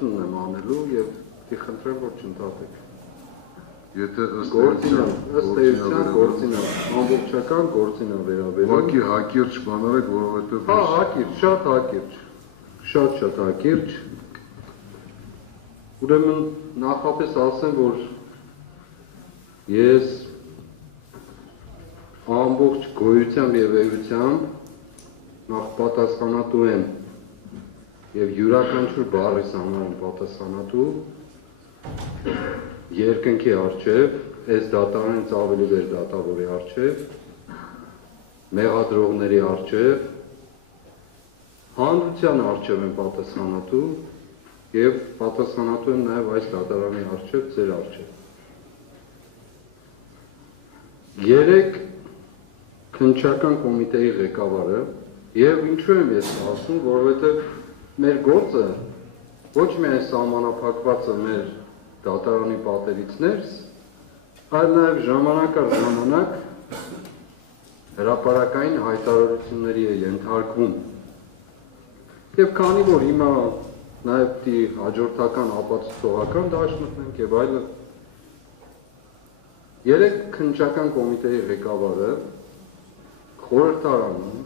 հայտարարություն եմ անելու եւ խնդրեմ որ չընդհատեք։ Եթե ըստ էության գործին ամբողջական գործին վերաբերում։ Ուղղակի հակիրճ բանարեք, որովհետեւ հա, հակիրճ, շատ հակիրճ։ Շատ հակիրճ։ Ուրեմն նախապես ասեմ, որ ես ամբողջ գոյությամբ եւ էությամբ նախ պատասխանատու եմ եւ յուրաքանչյուր բառիս համար եմ պատասխանատու երկնքի առջև, այս դատարանից ավելի վեր դատավորի առջև, մեղադրողների առջև, հանրության առջև եմ պատասխանատու եւ պատասխանատու եմ նաեւ այս դատարանի առջև, ձեր առջև։ Երեք քննչական կոմիտեի ղեկավարը եւ ինչու եմ ես ասում, որովհետեւ մեր գործը ոչ միայն սահմանափակված է մեր դատարանի պատերից ներս, այլ նաև ժամանակ առ ժամանակ հրապարակային հայտարարությունների է ենթարկվում։ Եվ քանի որ հիմա նաև պիտի հաջորդական ապացուցողական դաշտ մտնենք եւ այլն, երեք քննչական կոմիտեի ղեկավարը խորհրդարանում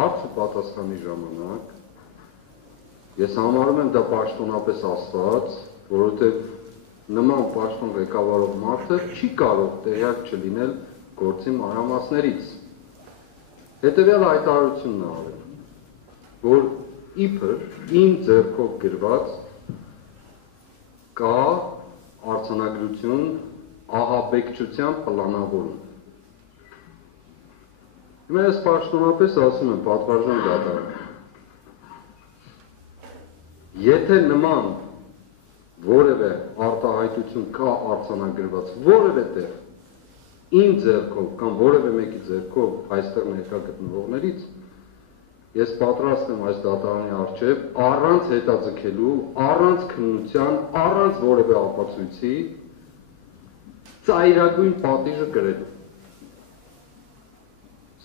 հարցը պատասխանի ժամանակ ես համարում եմ դա պաշտոնապես ասված, որովհետեւ նման պաշտոն ղեկավարող մարդը չի կարող տեղյակ չլինել գործի մանրամասներից։ Հետևյալ հայտարարությունն է արել, որ իբր իմ ձեռքով գրված կա արձանագրություն ահաբեկչության պլանավորում։ Հիմա ես պաշտոնապես ասում եմ պատվարժան դատարան։ Եթե նման որևէ արտահայտություն կա արձանագրված որևէ տեղ իմ ձեռքով կամ որևէ մեկի ձեռքով այստեղ ներկա գտնվողներից ես պատրաստ եմ այս դատարանի առջև առանց հետաձգելու, առանց քննության, առանց որևէ ապացույցի ծայրագույն պատիժը կրելու։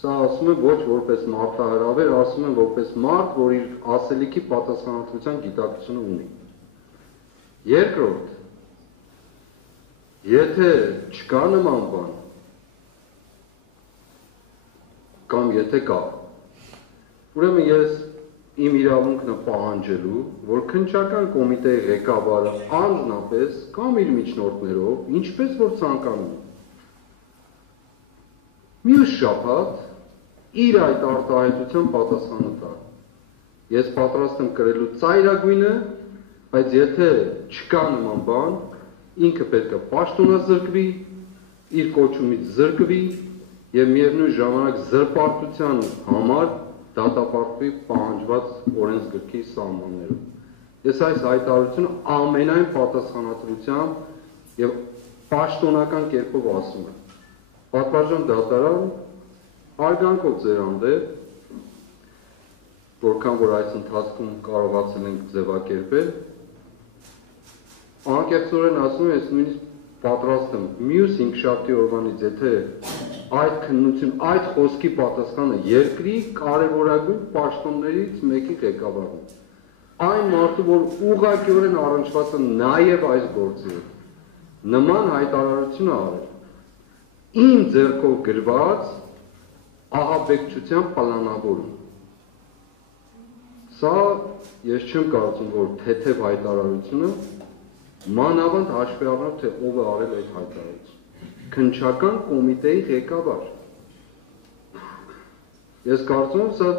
Սա ասում եմ ոչ որպես մարտահրավեր, ասում եմ որպես մարդ, որ իր ասելիքի պատասխանատվության գիտակցությունը ունի։ Երկրորդ, եթե չկա նման բան, կամ եթե կա, ուրեմն ես իմ իրավունքն եմ պահանջելու, որ քննչական կոմիտեի ղեկավարը անձնապես կամ իր միջնորդներով, ինչպես որ ցանկանում է, մյուս շաբաթ իր այդ արտահայտության պատասխանը տա։ Ես պատրաստ եմ կրելու ծայրագույնը, բայց եթե չկա նման բան, ինքը պետք է պաշտոնազրկվի, իր կոչումից զրկվի եւ միևնույն ժամանակ զրպարտության համար դատապարտվի պահանջված օրենսգրքի սահմաններում։ Ես այս հայտարարությունը ամենայն պատասխանատվությամբ եւ պաշտոնական կերպով ասում եմ։ Պատվարժան դատարան արգանքով ձեր հանդեպ, որքան որ այս ընթացքում կարողացել ենք ձևակերպել, անկեղծորեն ասում եմ, ես նույնիսկ պատրաստ եմ մյուս 5 շաբթի օրվանից, եթե այդ քննություն, այդ խոսքի պատասխանը երկրի կարևորագույն պաշտոններից մեկի ղեկավարն է։ Այն մարդը, որ ուղղակիորեն առնչված է նաև այս գործի հետ, նման հայտարարություն արել։ Իմ ձեռքով գրված ահաբեկչության պլանավորում։ Սա ես չեմ կարծում, որ թեթև հայտարարությունը մանավանդ հաշվի առնելով, թե ով է արել այդ հայտարարությունը։ Քննչական կոմիտեի ղեկավար։ Ես կարծում եմ, սա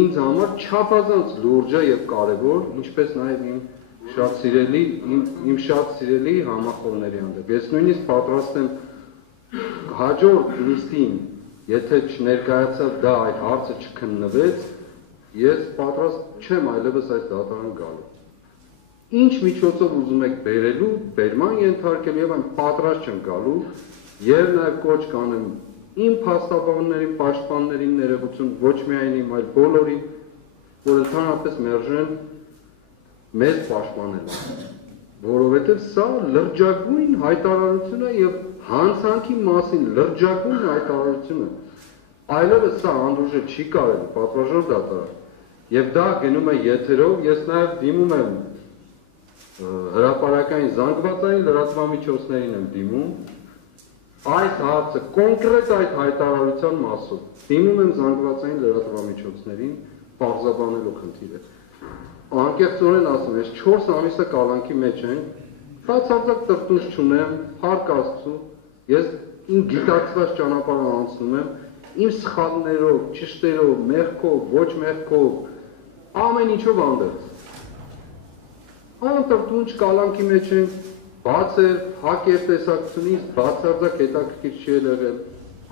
ինձ համար չափազանց լուրջ է եւ կարեւոր, ինչպես նաեւ իմ շատ սիրելի համախոհների հանդեպ։ Ես նույնիսկ պատրաստ եմ հաջորդ նիստին, եթե չներկայացավ դա այդ հարցը չքննվեց, ես պատրաստ չեմ այլևս այս դատարան գալու։ Ինչ միջոցով ուզում եք բերելու, բերման ենթարկել եւ այն պատրաստ չեմ գալու եւ նաեւ կոչ կանեմ իմ փաստաբաններին, պաշտպաններին ներողություն, ոչ միայն իմ, այլ բոլորին, որ ընդհանրապես մերժեն մեզ պաշտպանել, որովհետեւ սա լրջագույն հայտարարություն է եւ հանցանքի մասին լրջագույն հայտարարություն է։ Այլևս սա անդուրժել չի կարելի, պատվարժան դատարան։ Եվ դա գնում է եթերով, ես նաեւ դիմում եմ հրապարակային զանգվածային լրատվամիջոցներին եմ դիմում այս հարցը կոնկրետ այդ հայտարարության մասով դիմում եմ զանգվածային լրատվամիջոցներին պարզաբանելու խնդիրը անկեղծորեն ասում ես 4 ամիսը կալանքի մեջ են բացարձակ տրտունջ չունեմ փառք Աստծո ես իմ գիտակցված ճանապարհը անցնում եմ իմ սխալներով ճշտերով մեղքով ոչ մեղքով ամեն ինչով անդրձ Անտրտունջ կալանքի մեջ ենք, բաց է, հակ է տեսակցությունից, բացարձակ հետաքրքիր չի եղել,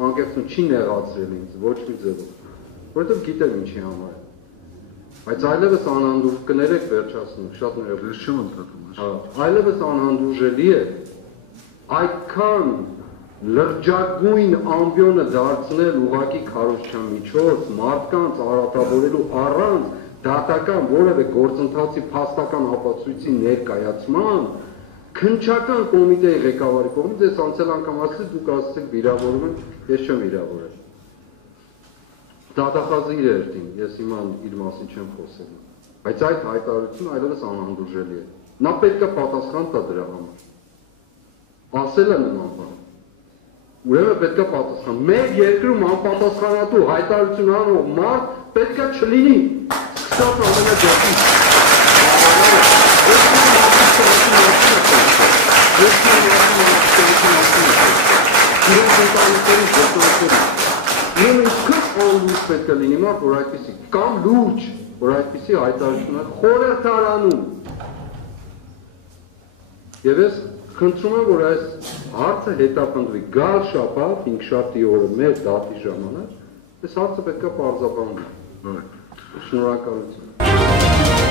անկեղծություն չի նեղացրել ինձ, ոչ մի ձևով, որովհետև գիտեմ ինչի համար է։ Բայց այլևս անհանդուրժ կներեք վերջացնում, շատ ներողություն։ Ես չեմ ընդհատում։ Այլևս անհանդուրժելի է այդքան լրջագույն ամբիոնը դարձնել ուղղակի քարոզչության միջոց, մարդկանց արատավորելու առանց դատական որևէ գործընթացի փաստական ապացույցի ներկայացման քննչական կոմիտեի ղեկավարի կողմից ես անցել անգամ ասել դուք ասացիք վիրավորում եմ ես չեմ վիրավորել դատախազի երերտին ես հիմա իր մասին չեմ խոսել բայց այդ հայտարարությունը այլևս անհանդուրժելի է նա պետք է պատասխան տա դրա համար ասել է նման բան ուրեմն պետք է պատասխան մեր երկրում անպատասխանատու հայտարարություն անող մարդ պետք է չլինի Stop on the պետք է լինի մարդ, որ այդպիսի կամ լուրջ, որ այդպիսի հայտարարություններ խորհրդարանում։ Եվ ես խնդրում եմ, որ այս հարցը հետապնդվի գալ շաբաթ, 5-շաբթի օրը մեր դատի ժամանակ, այս հարցը պետք է պարզաբանվի։ Շնորհակալություն։